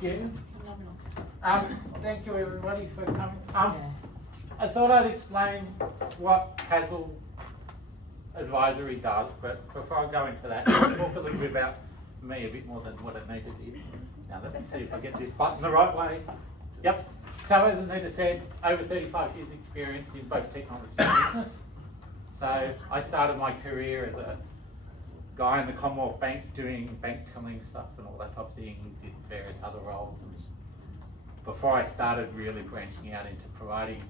Thank you. Thank you everybody for coming. I thought I'd explain what Pazla Advisory does, but before I go into that, I'll talk a little bit about me a bit more than what Anita did. Now let me see if I get this button the right way. Yep. So as Anita said, over 35 years experience in both technology and business. So I started my career as a guy in the Commonwealth Bank doing bank telling stuff and all that type of thing, did various other roles. And before I started really branching out into providing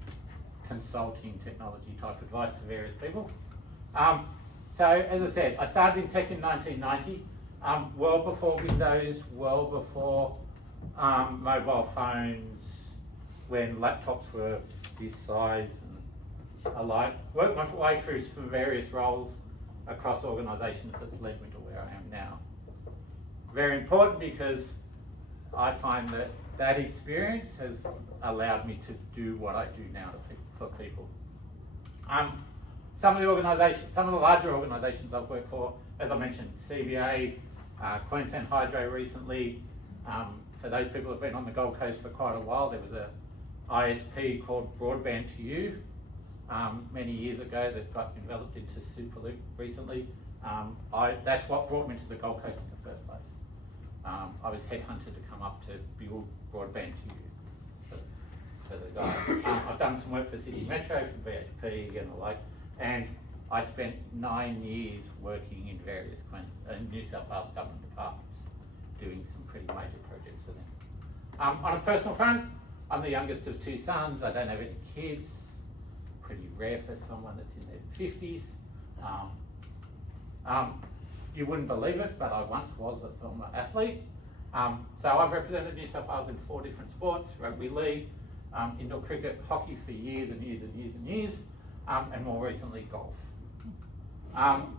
consulting technology type advice to various people. So as I said, I started in tech in 1990, well before Windows, well before mobile phones, when laptops were this size and alike. Worked my way through some various roles across organisations that's led me to where I am now. Very important because I find that that experience has allowed me to do what I do now for people. Some of the larger organisations I've worked for, as I mentioned, CBA, Queensland Hydro recently. For those people who've been on the Gold Coast for quite a while, there was a ISP called Broadband to You many years ago that got developed into Superloop recently. That's what brought me to the Gold Coast in the first place. I was headhunted to come up to build Broadband to You for the guys. I've done some work for City Metro, for BHP and the like, and I spent 9 years working in various New South Wales government departments doing some pretty major projects for them. On a personal front, I'm the youngest of 2 sons. I don't have any kids. Pretty rare for someone that's in their 50s. You wouldn't believe it, but I once was a former athlete. So I've represented New South Wales in 4 different sports: rugby league, indoor cricket, hockey for years and years and years and years, and more recently golf. I'm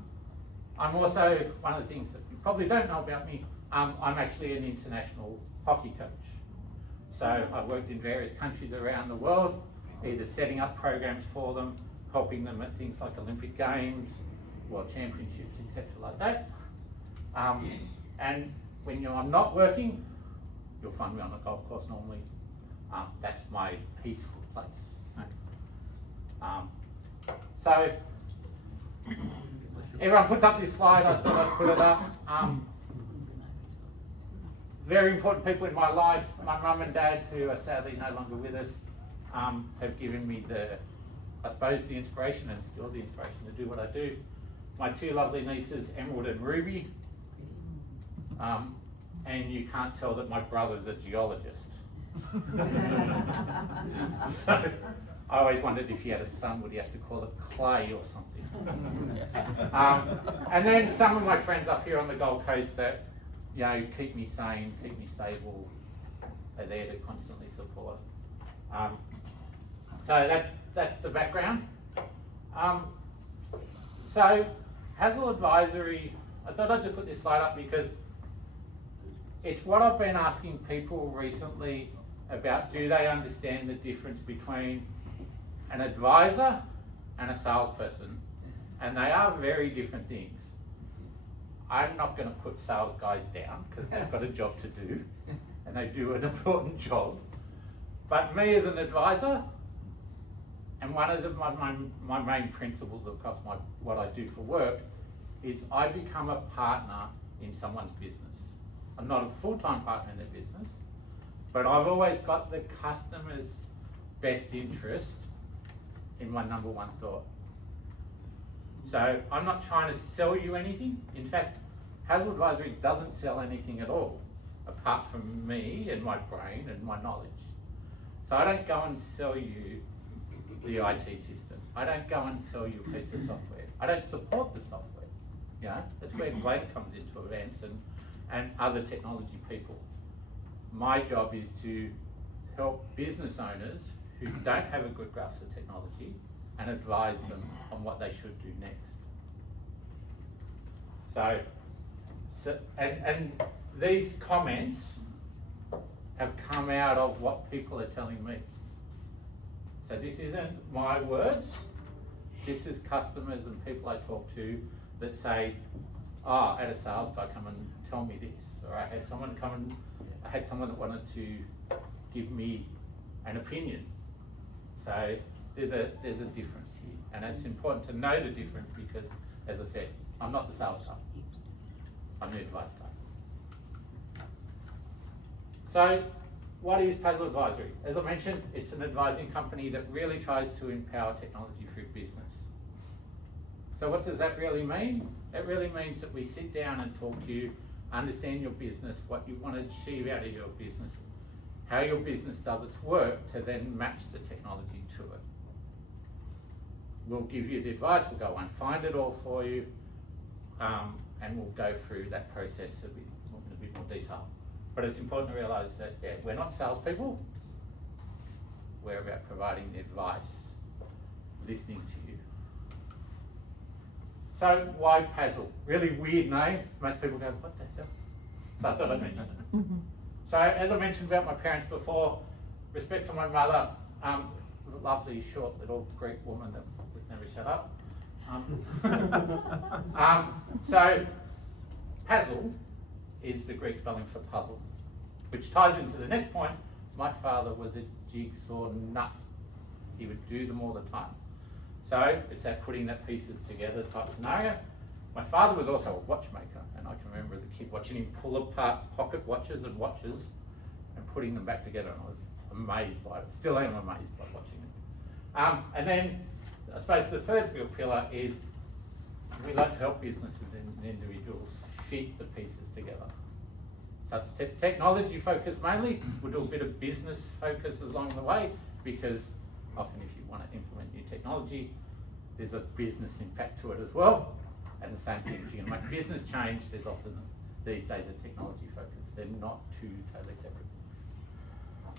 also, one of the things that you probably don't know about me, I'm actually an international hockey coach. So I've worked in various countries around the world, either setting up programs for them, helping them at things like Olympic Games, World Championships, etc. like that. And when I'm not working, you'll find me on a golf course normally. That's my peaceful place. So everyone puts up this slide, I thought I'd put it up. Very important people in my life, my mum and dad, who are sadly no longer with us, have given me the inspiration and still the inspiration to do what I do. My 2 lovely nieces, Emerald and Ruby, and you can't tell that my brother's a geologist. So I always wondered if he had a son, would he have to call it Clay or something? And then some of my friends up here on the Gold Coast that, you know, keep me sane, keep me stable, are there to constantly support. So that's the background. So Pazla Advisory, I thought I'd just put this slide up because it's what I've been asking people recently about. Do they understand the difference between an advisor and a salesperson? And they are very different things. I'm not going to put sales guys down because they've got a job to do and they do an important job. But me as an advisor, and one of my main principles across what I do for work is I become a partner in someone's business. I'm not a full-time partner in their business, but I've always got the customer's best interest in my number one thought. So I'm not trying to sell you anything. In fact, Pazla Advisory doesn't sell anything at all, apart from me and my brain and my knowledge. So I don't go and sell you the IT system. I don't go and sell you a piece of software. I don't support the software. You know, that's where Glen comes into events and other technology people. My job is to help business owners who don't have a good grasp of technology and advise them on what they should do next. So these comments have come out of what people are telling me. So this isn't my words, this is customers and people I talk to that say, oh, I had a sales guy come and tell me this, or I had someone come and I had someone that wanted to give me an opinion. So there's a difference here, and it's important to know the difference because, as I said, I'm not the sales guy, I'm the advice guy. So what is Pazla Advisory? As I mentioned, it's an advising company that really tries to empower technology through business. So what does that really mean? It really means that we sit down and talk to you, understand your business, what you want to achieve out of your business, how your business does its work to then match the technology to it. We'll give you the advice, we'll go and find it all for you, and we'll go through that process in a bit more detail. But it's important to realise that we're not salespeople, we're about providing the advice, listening to you. So why Pazla? Really weird name. Most people go, what the hell? So I thought I'd mention it. So as I mentioned about my parents before, respect for my mother, lovely short little Greek woman that would never shut up. So Pazla is the Greek spelling for puzzle, which ties into the next point. My father was a jigsaw nut. He would do them all the time. So it's that putting that pieces together type scenario. My father was also a watchmaker, and I can remember as a kid watching him pull apart pocket watches and putting them back together, and I was amazed by it. Still am amazed by watching it. And then I suppose the third real pillar is we like to help businesses and individuals fit the pieces together. So it's technology focused mainly. We'll do a bit of business focus along the way, because often if you want to implement new technology, there's a business impact to it as well. And the same thing, if you're going to make business change, there's often these days a technology focus. They're not two totally separate things.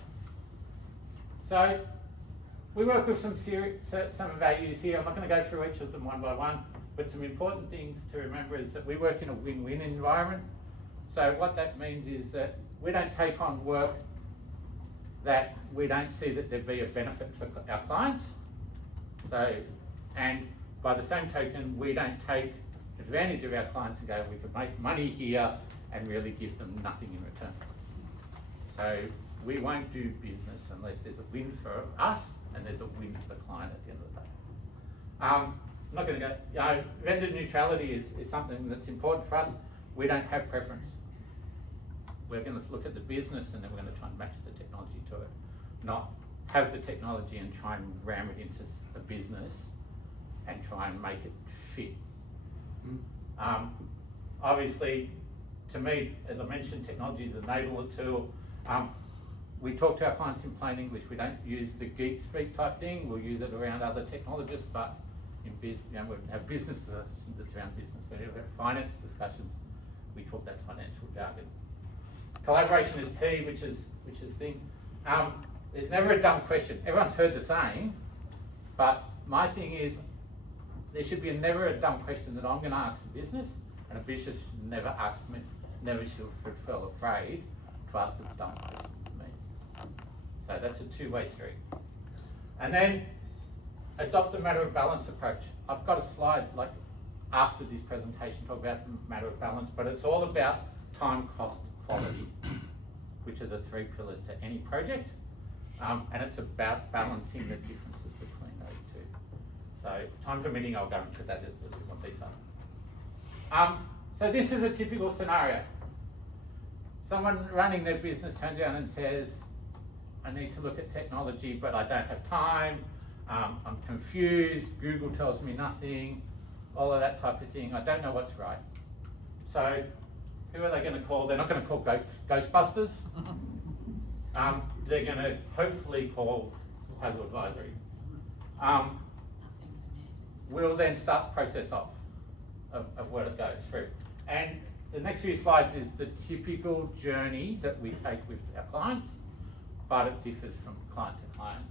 So we work with some values here. I'm not going to go through each of them one by one, but some important things to remember is that we work in a win-win environment. So what that means is that we don't take on work that we don't see that there'd be a benefit for our clients. So, and by the same token, we don't take advantage of our clients and go, we can make money here and really give them nothing in return. So we won't do business unless there's a win for us and there's a win for the client at the end of the day. I'm not going to go, vendor neutrality is something that's important for us. We don't have preference. We're going to look at the business and then we're going to try and match the technology to it, not have the technology and try and ram it into the business and try and make it fit. Obviously, to me, as I mentioned, technology is an enabler tool. We talk to our clients in plain English. We don't use the geek speak type thing. We'll use it around other technologists, but in business, we have business discussions that's around business. When we have finance discussions, we talk that financial jargon. Collaboration is key, which is thing. There's never a dumb question. Everyone's heard the saying, but my thing is there should be never a dumb question that I'm going to ask the business, and a business should never should feel afraid to ask a dumb question to me. So that's a two-way street. And then adopt a matter of balance approach. I've got a slide like after this presentation talk about matter of balance, but it's all about time, cost, quality, which are the three pillars to any project, and it's about balancing the differences between those two. So time permitting, I'll go into that in a little more detail. So this is a typical scenario. Someone running their business turns around and says, I need to look at technology, but I don't have time, I'm confused, Google tells me nothing, all of that type of thing, I don't know what's right. So who are they going to call? They're not going to call Ghostbusters. They're going to hopefully call Pazla Advisory. We'll then start the process off of what it goes through. And the next few slides is the typical journey that we take with our clients, but it differs from client to client.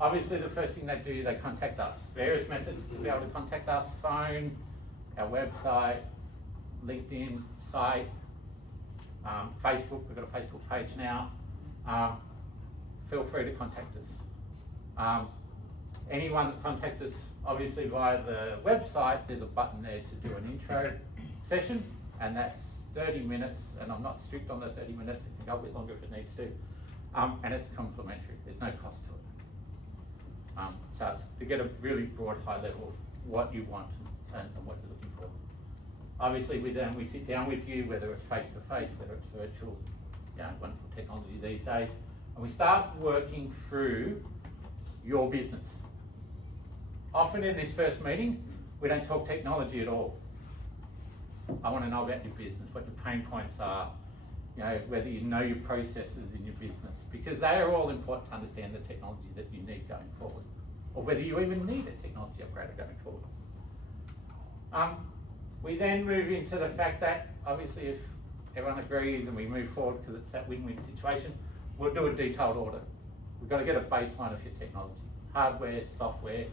Obviously, the first thing they do, they contact us. Various methods to be able to contact us: phone, our website, LinkedIn site, Facebook. We've got a Facebook page now. Feel free to contact us. Anyone that contacts us, obviously via the website, there's a button there to do an intro session, and that's 30 minutes, and I'm not strict on the 30 minutes, it can go a bit longer if it needs to, and it's complimentary, there's no cost to it. So it's to get a really broad high level of what you want and what you're looking for. Obviously we sit down with you, whether it's face to face, whether it's virtual, wonderful technology these days, and we start working through your business. Often in this first meeting, we don't talk technology at all. I want to know about your business, what your pain points are, whether you know your processes in your business, because they are all important to understand the technology that you need going forward, or whether you even need a technology upgrade going forward. We then move into the fact that, obviously, if everyone agrees and we move forward because it's that win-win situation, we'll do a detailed audit. We've got to get a baseline of your technology, hardware, software,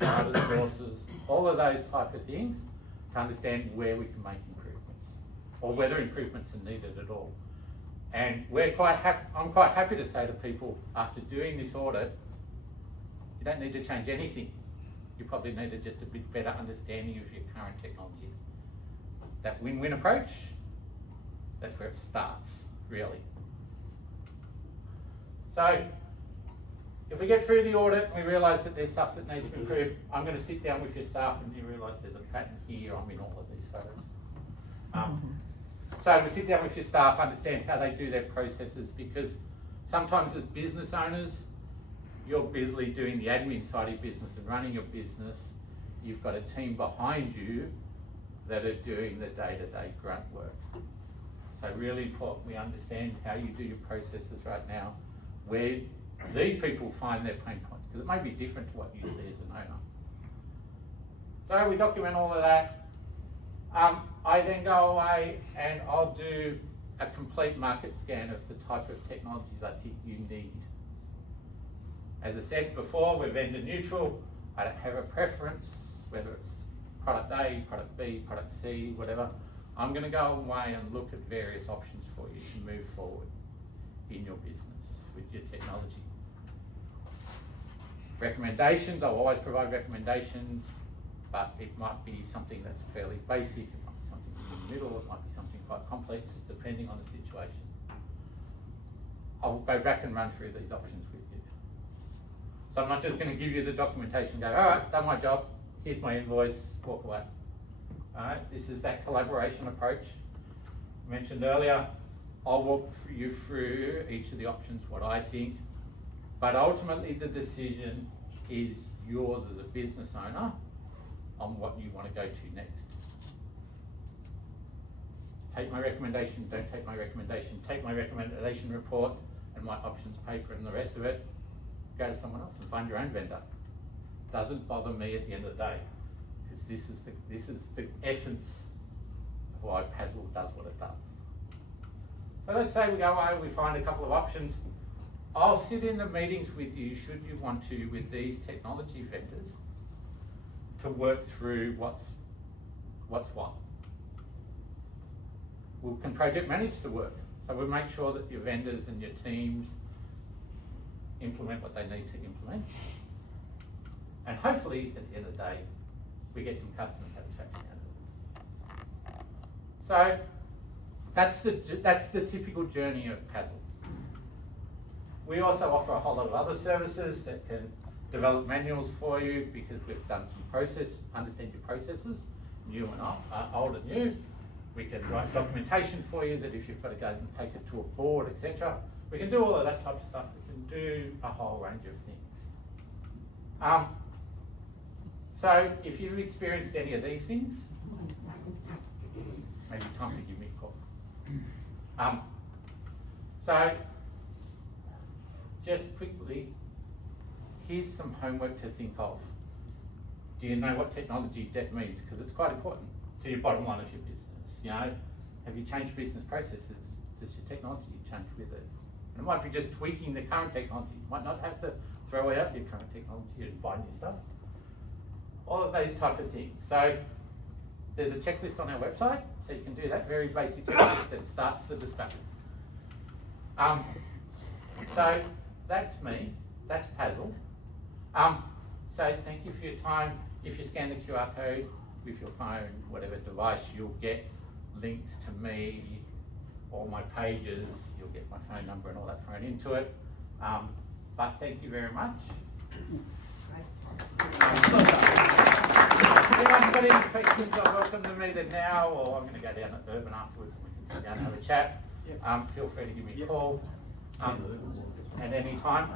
data sources, all of those type of things, to understand where we can make improvements, or whether improvements are needed at all. And I'm quite happy to say to people, after doing this audit, you don't need to change anything. You probably need just a bit better understanding of your current technology. That win-win approach, that's where it starts, really. So, if we get through the audit and we realise that there's stuff that needs to improve, I'm going to sit down with your staff and you realise there's a pattern here, I'm in all of these photos. So we sit down with your staff, understand how they do their processes, because sometimes as business owners, you're busily doing the admin side of your business and running your business. You've got a team behind you that are doing the day-to-day grunt work. So really important we understand how you do your processes right now, where these people find their pain points, because it may be different to what you see as an owner. So we document all of that. I then go away and I'll do a complete market scan of the type of technologies I think you need. As I said before, we're vendor neutral. I don't have a preference, whether it's product A, product B, product C, whatever. I'm going to go away and look at various options for you to move forward in your business with your technology. Recommendations, I'll always provide recommendations, but it might be something that's fairly basic, it might be something in the middle, it might be something quite complex, depending on the situation. I'll go back and run through these options with you. So I'm not just going to give you the documentation and go, all right, done my job, here's my invoice, walk away. All right, this is that collaboration approach I mentioned earlier. I'll walk you through each of the options, what I think, but ultimately the decision is yours as a business owner on what you want to go to next. Take my recommendation, don't take my recommendation, take my recommendation report and my options paper and the rest of it, go to someone else and find your own vendor. Doesn't bother me at the end of the day, because this is the essence of why Pazla does what it does. So let's say we go away, we find a couple of options. I'll sit in the meetings with you, should you want to, with these technology vendors to work through what's what. We can project manage the work. So we'll make sure that your vendors and your teams implement what they need to implement. And hopefully, at the end of the day, we get some customer satisfaction out of it. So that's the typical journey of Pazla. We also offer a whole lot of other services that can develop manuals for you, because we've done some understand your processes, new and old and new. We can write documentation for you that if you've got to go and take it to a board, etc. We can do all of that type of stuff. We can do a whole range of things. So if you've experienced any of these things, maybe time to give me a call. So just quickly, here's some homework to think of. Do you know what technology debt means? Because it's quite important to your bottom line of your business. Have you changed business processes? Does your technology change with it? And it might be just tweaking the current technology. You might not have to throw out your current technology and buy new stuff. All of those type of things. So there's a checklist on our website, so you can do that very basic checklist that starts the discussion. So that's me, that's Pazla. So thank you for your time. If you scan the QR code with your phone, whatever device, you'll get links to me, all my pages, you'll get my phone number and all that thrown into it. But thank you very much. If anyone's got any questions, you're welcome to me now, or I'm going to go down at Urban afterwards and we can sit down and have a chat. Feel free to give me a call at any time.